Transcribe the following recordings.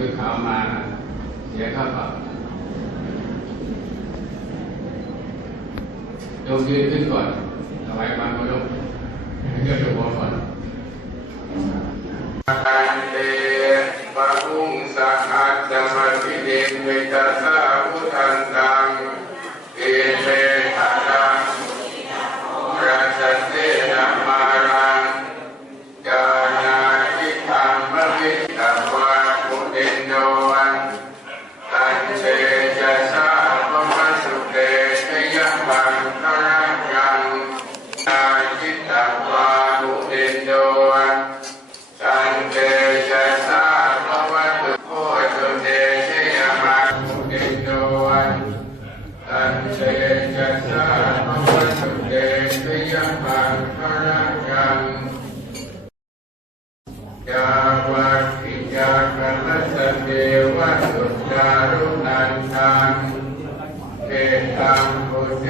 ซื้อข้ามาเสียค่าปรับยกยืนขึ้นก่อนถวายความเคารพเพื่อจะบอก่อนอันเดปะพุงสะอาดจะมาพิเดนเวตาสา สาภวัตุเตชะยะมังครังยังยาวกิจากัลสเดวะสุจารุนันตังเอตังโคเต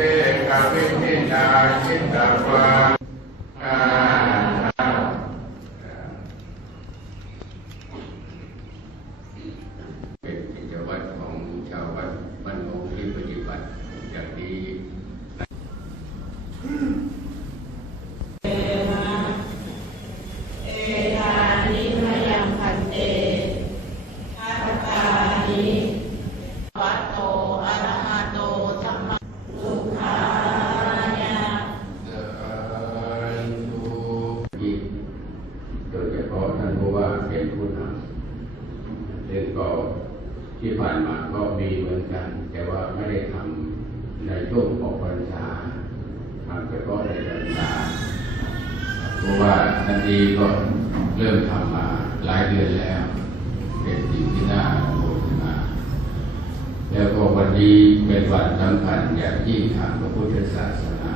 กวิทินาชิตวา ก็ที่ผ่านมาก็มีเหมือนกัน แต่ว่าไม่ได้ทำในช่วงออกพรรษาทำเฉพาะในพรรษาเพราะว่าทันทีก็เริ่มทำมาหลายเดือนแล้ว เป็นสิ่งที่น่าโมทนาแล้วก็วันนี้เป็นวันสำคัญอย่างยิ่งทางพระพุทธศาสนา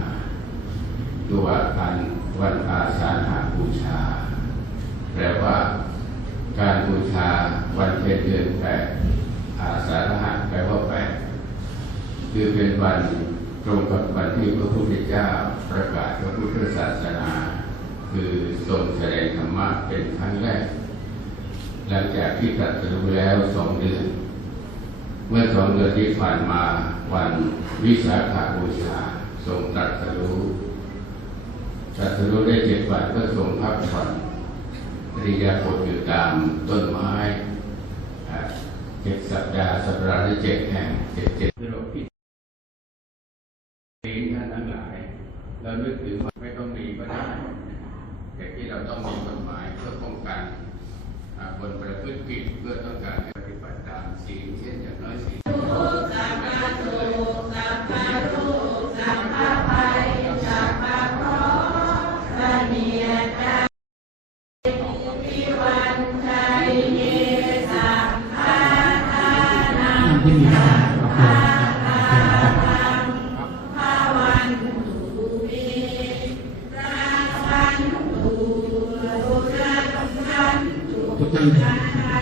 คือว่าการวันอาสาฬหบูชา แปลว่า บูชาวันเพ็ญเดือนแปดอาสาฬหะแปลว่าแปดคือเป็นวันตรงกับวันที่พระพุทธเจ้าประกาศพระพุทธศาสนา คือทรงแสดงธรรมะเป็นครั้งแรก หลังจากที่ตรัสรู้แล้วสองเดือน เมื่อสองเดือนที่ผ่านมาวันวิสาขบูชาทรงตรัสรู้ตรัสรู้ได้เจ็ดวันก็ทรงพักผ่อน ริยาบทอยู่ตามต้นไม้เจ็ดสัปดาห์สัปดาห์ละเจ็ดแห่งเจ็ดเจ็ด ที่มีปัญหาโอเคครับภาวันตุเมราคันตุรุรันคันตุทุกท่าน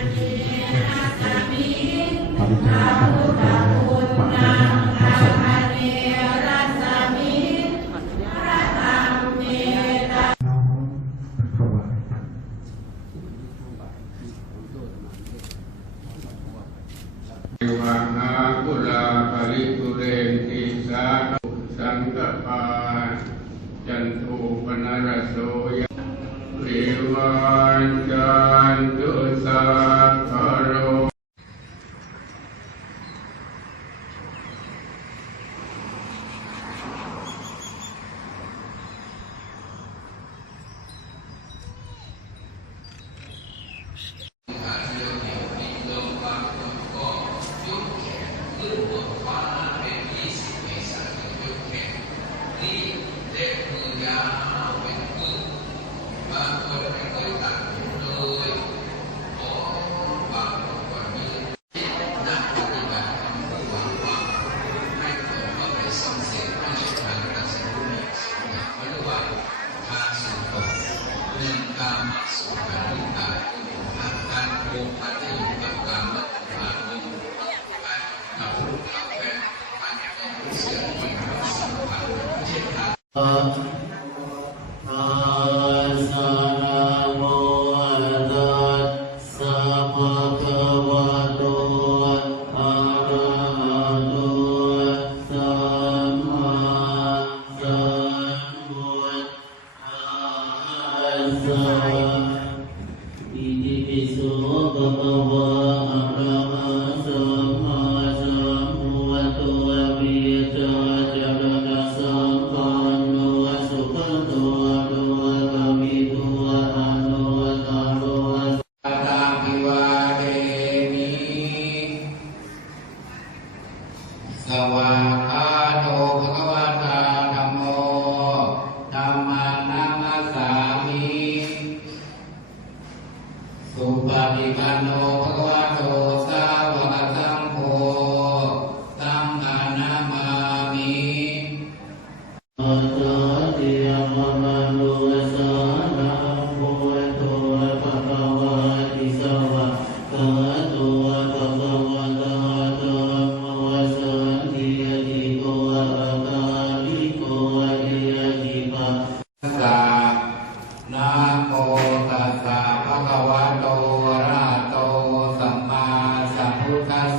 や。Ini bisa membawa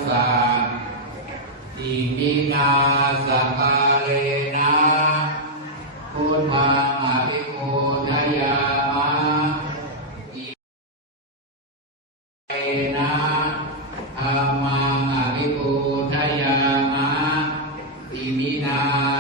สังอิมินาสกาเลนะพุทธังอภิโคทยามะอิเอนะธรรมังอภิโคทยามะอิมินา